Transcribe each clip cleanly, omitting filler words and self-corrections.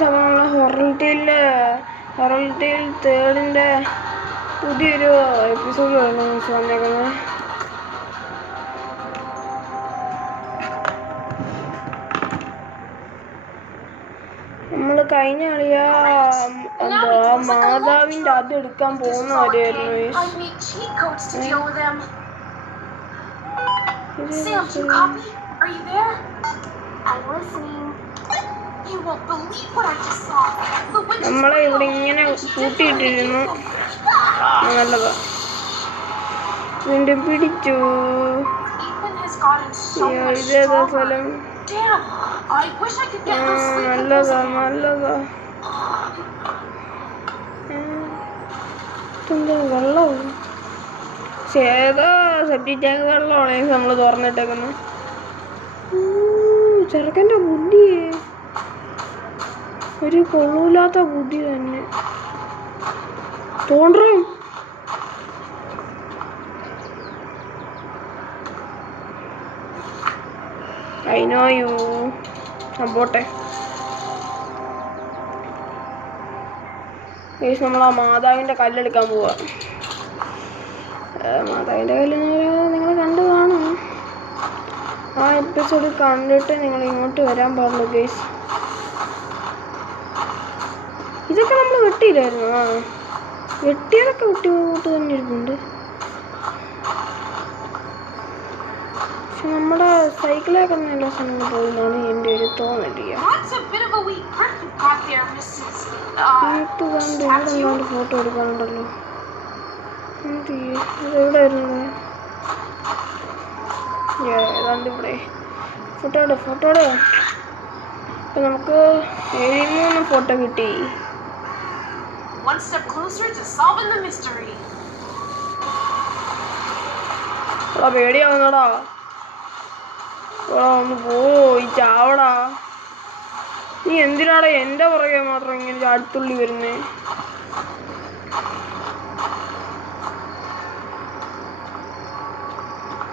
സമയമുള്ള ഹൊറൽ tail തേർഡിൻ്റെ പുതിയൊരു episode വന്നേക്കുന്നത്. നമ്മൾ കഴിഞ്ഞ കളിയ മാതാവിൻ്റെ അത് എടുക്കാൻ പോകുന്ന കാര്യമായിരുന്നു. നമ്മളെ ഇവിടെ ഇങ്ങനെ കൂട്ടിയിട്ടിരുന്നു. നല്ലതാ. വീണ്ടും പിടിച്ചു. ഇതേതാ സ്ഥലം? നല്ലതാ. വെള്ളവും ഏതോ സെപ്റ്റിക് ടാങ്ക് വെള്ളമാണ് നമ്മൾ തുറന്നിട്ടേക്കുന്നത്. ചെറുക്കൻ്റെ ബുദ്ധിയെ ഒരു കൊള്ളൂലാത്ത ബുദ്ധി തന്നെ. തോണ്ടും അയിനോയു പോട്ടെ. നമ്മൾ ആ മാതാവിൻ്റെ കല്ലെടുക്കാൻ പോവാ. മാതാവിൻ്റെ കല്ല് നിങ്ങൾ കണ്ടു കാണും. ആ എപ്പിസോഡ് കണ്ടിട്ട് നിങ്ങൾ ഇങ്ങോട്ട് വരാൻ പാടുള്ളൂ ഗൈസ്. ഇതൊക്കെ നമ്മൾ വെട്ടിയില്ലായിരുന്നു. വെട്ടിയതൊക്കെ വിട്ടുപോട്ട് തന്നെ ഇരിക്കുന്നുണ്ട്. പക്ഷെ നമ്മുടെ സൈക്കിളൊക്കെ നല്ല സമയം പോകുന്നതാണ് എൻ്റെ ഒരു തോന്നലിയ. ഫോട്ടോ എടുക്കാനുണ്ടല്ലോ. അതെവിടെ വരുന്നത്? ഏതാണ്ട് ഇവിടെ. ഫോട്ടോയുടെ ഇപ്പം നമുക്ക് 73 ഫോട്ടോ കിട്ടി. പേടിയാവുന്നടാ. ഒന്ന് പോയി ചാവടാ. നീ എന്തിനാടാ എൻ്റെ പുറകെ മാത്രം ഇങ്ങനെ ചാടിത്തുള്ളി വരുന്നേ?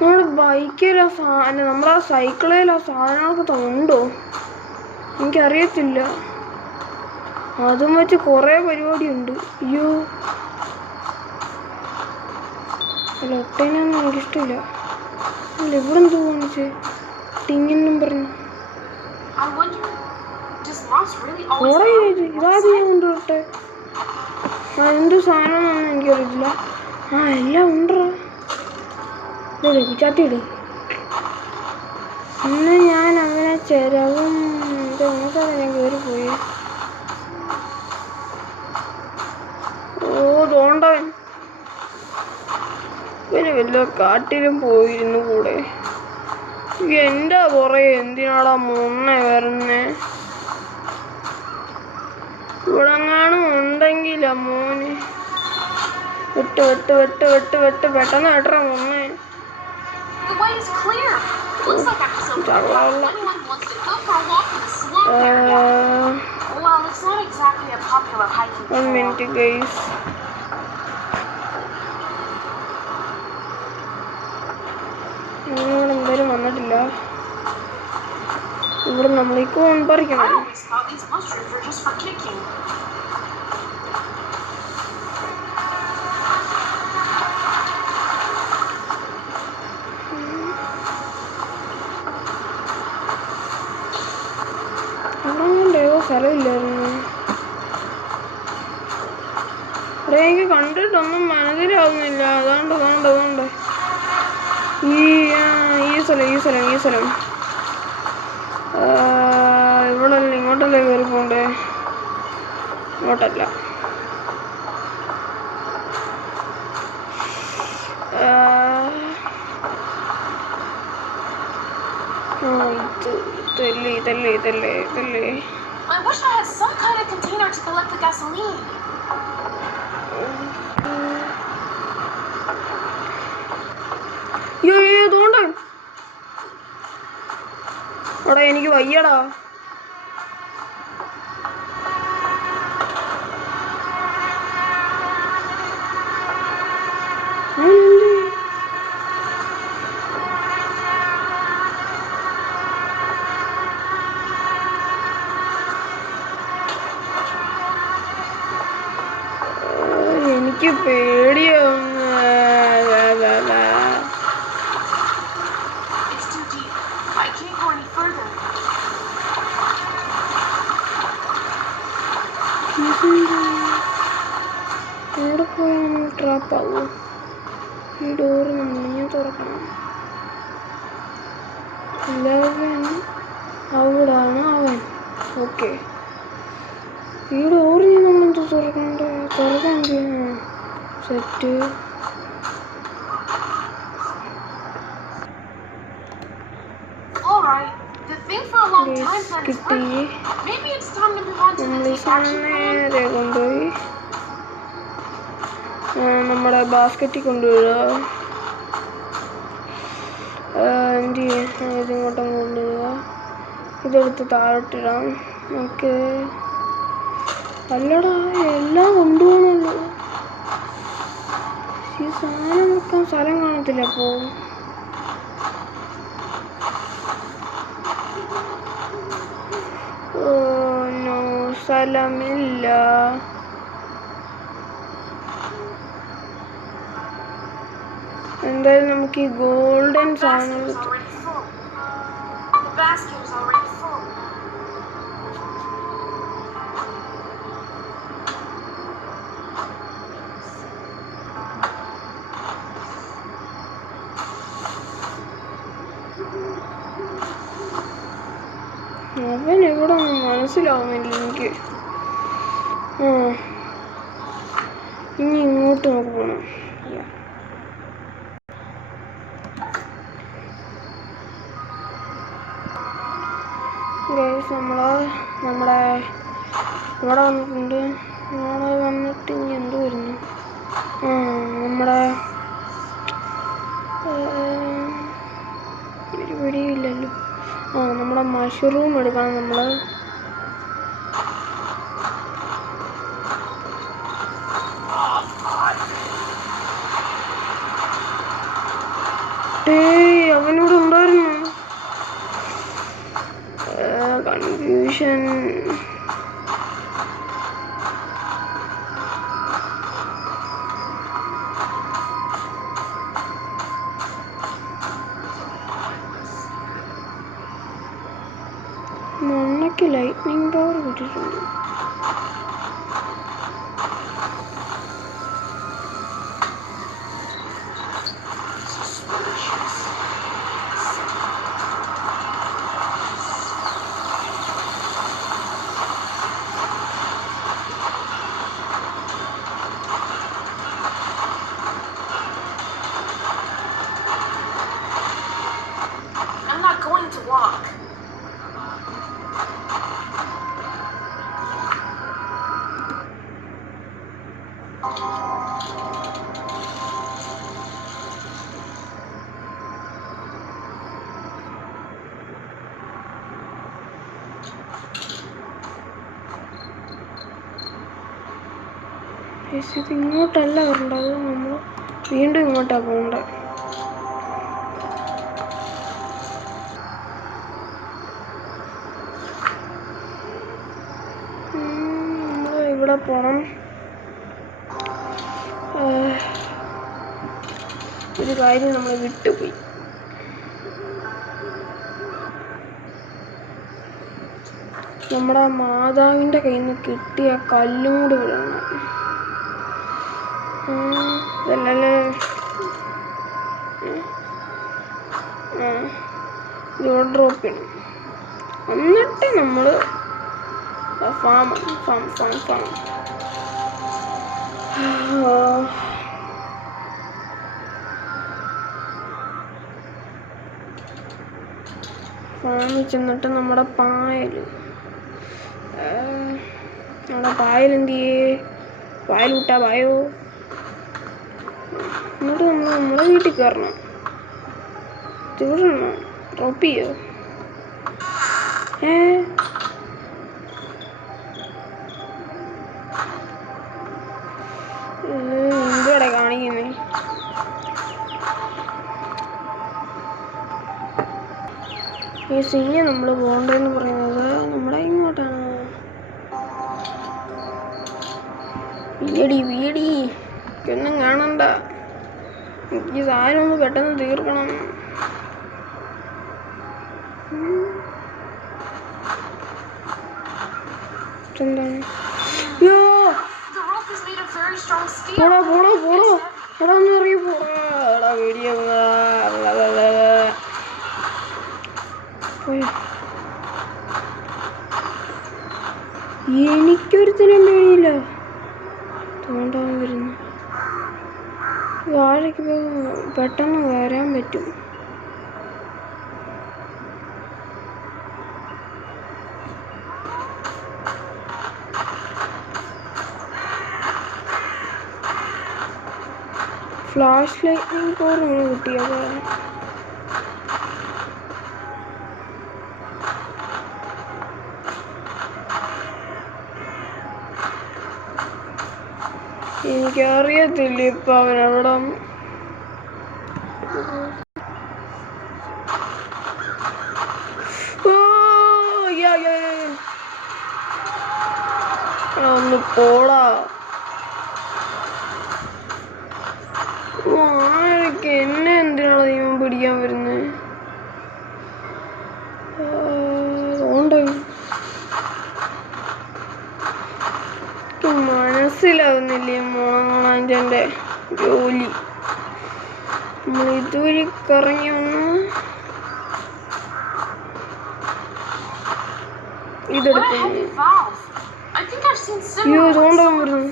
നമ്മുടെ ബൈക്കിലാ നമ്മുടെ സൈക്കിളിലാ സാധനങ്ങളൊക്കെ ഉണ്ടോ എനിക്കറിയത്തില്ല. അതും വെച്ച് കുറേ പരിപാടിയുണ്ട്. അയ്യോ അല്ല, ഒട്ടേനൊന്നും എനിക്കിഷ്ടമില്ല. അല്ല, ഇവിടെ എന്ത് കാണിച്ചേ? ടിങ്ങെന്നും പറഞ്ഞു ഇതാദ്യം ഞാൻ കൊണ്ടുവരട്ടെ. എന്ത് സാധനമാണെന്ന് എനിക്കറിയില്ല. എല്ലാം ഉണ്ടോ? ചാത്തിയിട്. ഇന്ന് ഞാൻ അങ്ങനെ ചെലവും ഇതെങ്ങോട്ടാണ് ഞാൻ കയറി പോയി. തോണ്ടവൻ പിന്നെ വല്ല കാട്ടിലും പോയിരുന്നു കൂടെ. എൻ്റെ പുറകെ എന്തിനാടാ മുന്നേ വരുന്നേ? ഇവിടെങ്ങാനും ഉണ്ടെങ്കില മോന്. വെട്ട് പെട്ടെന്ന് വെട്ടറ മുന്നേ. One minute guys. എന്തായാലും വന്നിട്ടില്ല. ഇവിടെ നമ്മളേക്ക് പറിക്കണം. സ്ഥലമില്ലായിരുന്നു. ഇവിടെ എനിക്ക് കണ്ടിട്ടൊന്നും മനസ്സിലാവുന്നില്ല. അതുകൊണ്ട് ഈ സ്ഥലം ഇവിടെ ഇങ്ങോട്ടല്ലേ കയറി പോണ്ടേ? ഇങ്ങോട്ടല്ല. ഇതല്ലേ. I wish I had some kind of container to collect the gasoline. തോണ്ട. എടാ എനിക്ക് വയ്യടാ. പേടിയാവുന്നു. It's too deep. I can't go any further. എവിടെ പോയാൽ നമ്മൾ ട്രാപ്പാവോ? ഈ ഡോറ് നമ്മൾ ഞാൻ തുറക്കണം. എല്ലാവരും അവിടാണ് അവൻ. ഓക്കെ, ഈ ഡോറ് നമ്മളെന്താ തുറക്കണ്ടേ? തുറക്കാൻ set. Alright. The thing for a long time that is കിട്ടി. working. Maybe it's time to move on to the നമ്മൾ take action plan. നേരെ കൊണ്ടുപോയി നമ്മുടെ ബാസ്ക്കറ്റിൽ കൊണ്ടുവിടുക. എന്ത് ചെയ്യും? ഇതിങ്ങോട്ടങ്ങ് കൊണ്ടുവിടുക. ഇതെടുത്ത് താഴോട്ടിടാം. ഓക്കെ. അല്ലടാ, എല്ലാം കൊണ്ടുപോകണല്ലോ. ഈ സാധനം വെക്കാൻ സ്ഥലം കാണത്തില്ല. അപ്പോൾ നോ, സ്ഥലമില്ല. എന്തായാലും നമുക്ക് ഈ ഗോൾഡൻ The സാധനങ്ങൾ basket is already full. The basket is already full. അവൻ എവിടെ മനസ്സിലാവുന്നില്ല എനിക്ക്. ഇനി ഇങ്ങോട്ട് നമുക്ക് പോകണം. ഗൈസ്, നമ്മുടെ ഇവിടെ വന്നിട്ടുണ്ട്. ഇവിടെ വന്നിട്ട് ഇനി എന്ത് വരുന്നു? നമ്മുടെ ഒരു പിടിയില്ലല്ലോ. നമ്മുടെ മഷ്റൂം എടുക്കണം നമ്മൾ. അവനോട് ഉണ്ടായിരുന്നു കൺഫ്യൂഷൻ. മണ്ണയ്ക്ക് ലൈറ്റ്നിങ് പവർ കിട്ടിയിട്ടുണ്ട്. I'm not going to walk. ഇത് ഇങ്ങോട്ടല്ല വരേണ്ടത്. നമ്മൾ വീണ്ടും ഇങ്ങോട്ടാണ് പോകേണ്ടത്. നമ്മൾ ഇവിടെ പോകണം. ഒരു കാര്യം നമ്മൾ വിട്ടുപോയി. നമ്മുടെ മാതാവിൻ്റെ കയ്യിൽ നിന്ന് കിട്ടിയ കല്ലും കൂടി വിടണം. ഇതല്ലല്ലേ ഇവിടെ ഡ്രോപ്പ് ചെയ്യണം. എന്നിട്ട് നമ്മൾ ഫാം ഫാമിൽ ചെന്നിട്ട് നമ്മുടെ പായൽ എന്ത് ചെയ്യേ? പായൽ വിട്ടാ പായോ? എന്നിട്ട് നമ്മളെ വീട്ടിൽ കയറണം. തീർന്നോ? ഡ്രോപ്പ് ചെയ്യോ? എന്തുവാടെ കാണിക്കുന്നേ? ഈ സിഞ്ഞ നമ്മൾ പോകണ്ടെന്ന് പറയുന്നത് നമ്മുടെ ഇങ്ങോട്ടാണ്. വീടി എനിക്ക് ഈ സാധനം ഒന്ന് പെട്ടെന്ന് തീർക്കണം. എന്താണ്? യോ The rope is made of very strong steel. പോടാ പോടാ പോടാ എടാ ഒന്ന് ഇറങ്ങി പോടാ. എടാ വീഡിയോ എനിക്കൊരുത്തനും പേടിയില്ല. തോണ്ടാൻ വരുന്നു. വാഴയ്ക്ക് പെട്ടെന്ന് വരാൻ പറ്റും. ഫ്ലാഷ് ലൈറ്റിംഗ് പവർ കിട്ടിയത്. എനിക്കറിയത്തില്ല ഇപ്പൊ അവനവിടെ. ഒന്ന് പോടാ. ആരൊക്കെ എന്നെ എന്തിനാണ് ദൈവം പിടിക്കാൻ വരുന്നത്? മനസ്സിലാവുന്നില്ലേ മോണാൻ്റെ ജോലി. നമ്മൾ ഇതുവഴി കറങ്ങി വന്ന് ഇതെടുത്തു. അയ്യോ തോണ്ടാൻ വരുന്നു.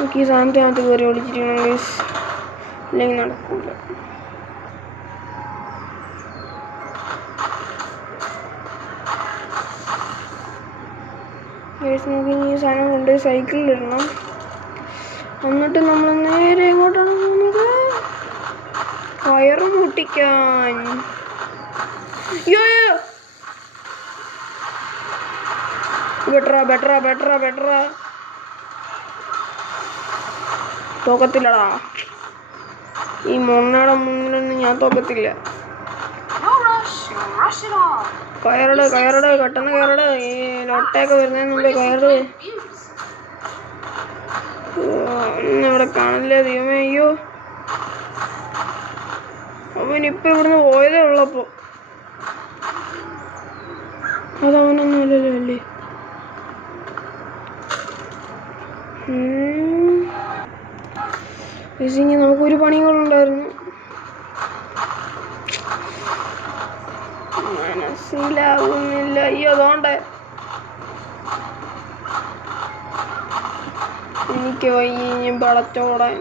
എനിക്ക് ഈ സാധനത്തിനകത്ത് കയറി ഒളിച്ചിരിക്കണം ഗൈസ്, ഇല്ലെങ്കിൽ നടക്കൂല. ഗൈസ് നമുക്ക് ഇനി ഈ സാധനം കൊണ്ട് സൈക്കിളിലിടണം. എന്നിട്ട് നമ്മൾ നേരെ എങ്ങോട്ടാണ് പോകുന്നത്? വയറ് മുട്ടിക്കാൻ. ബെറ്ററാ തോക്കത്തില്ലടാ. ഈ മൊണ്ണയുടെ മുന്നിലൊന്നും ഞാൻ തോക്കത്തില്ല. കയറട് പെട്ടെന്ന് കയറട്. ഈ ലൊട്ടയൊക്കെ വരുന്നതിന് മുമ്പേ കയറ്. ഇവിടെ കാണില്ല ദൈവമേ. അയ്യോ അവനിപ്പോ ഇവിടുന്ന് പോയതേ ഉള്ളപ്പോ. അതവനൊന്നും ഇല്ലല്ലോ അല്ലേ? ഇനി നമുക്കൊരു പണികളുണ്ടായിരുന്നു. മനസ്സിലാവുന്നില്ല. അയ്യോ അതോണ്ടേ എനിക്ക് വയ്യ പടച്ചോടാൻ.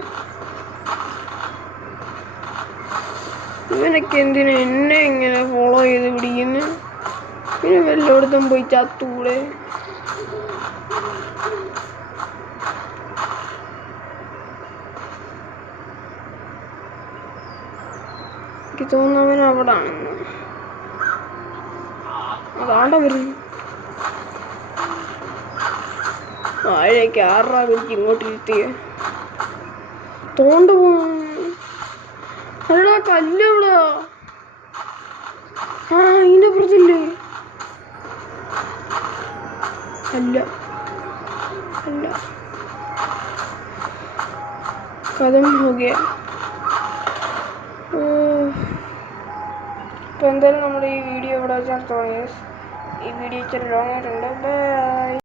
ഇവനൊക്കെ എന്തിനാ എന്നെ ഇങ്ങനെ ഫോളോ ചെയ്ത് പിടിക്കുന്നു? പിന്നെ വല്ലയിടത്തും പോയി ചത്തൂടെ? എനിക്ക് തോന്നുന്നവൻ അവിടെ ആണെന്ന്. അതാണ്ട വരുന്നു. ആഴേക്ക് ആറാ വിളിച്ച് ഇങ്ങോട്ടിരുത്തിയ തോണ്ട് പോകും. അല്ലടാ കല്ലെവിടാ? ഇതിന്റെ അപ്പുറത്തില്ലേ? അല്ല കഥം ഹോഗിയ. ഇപ്പം എന്തായാലും നമ്മുടെ ഈ വീഡിയോ ഇവിടെ വെച്ചാൽ ഈ വീഡിയോ ഇച്ചിരി ലോങ് ആയിട്ടുണ്ട്. ബൈ.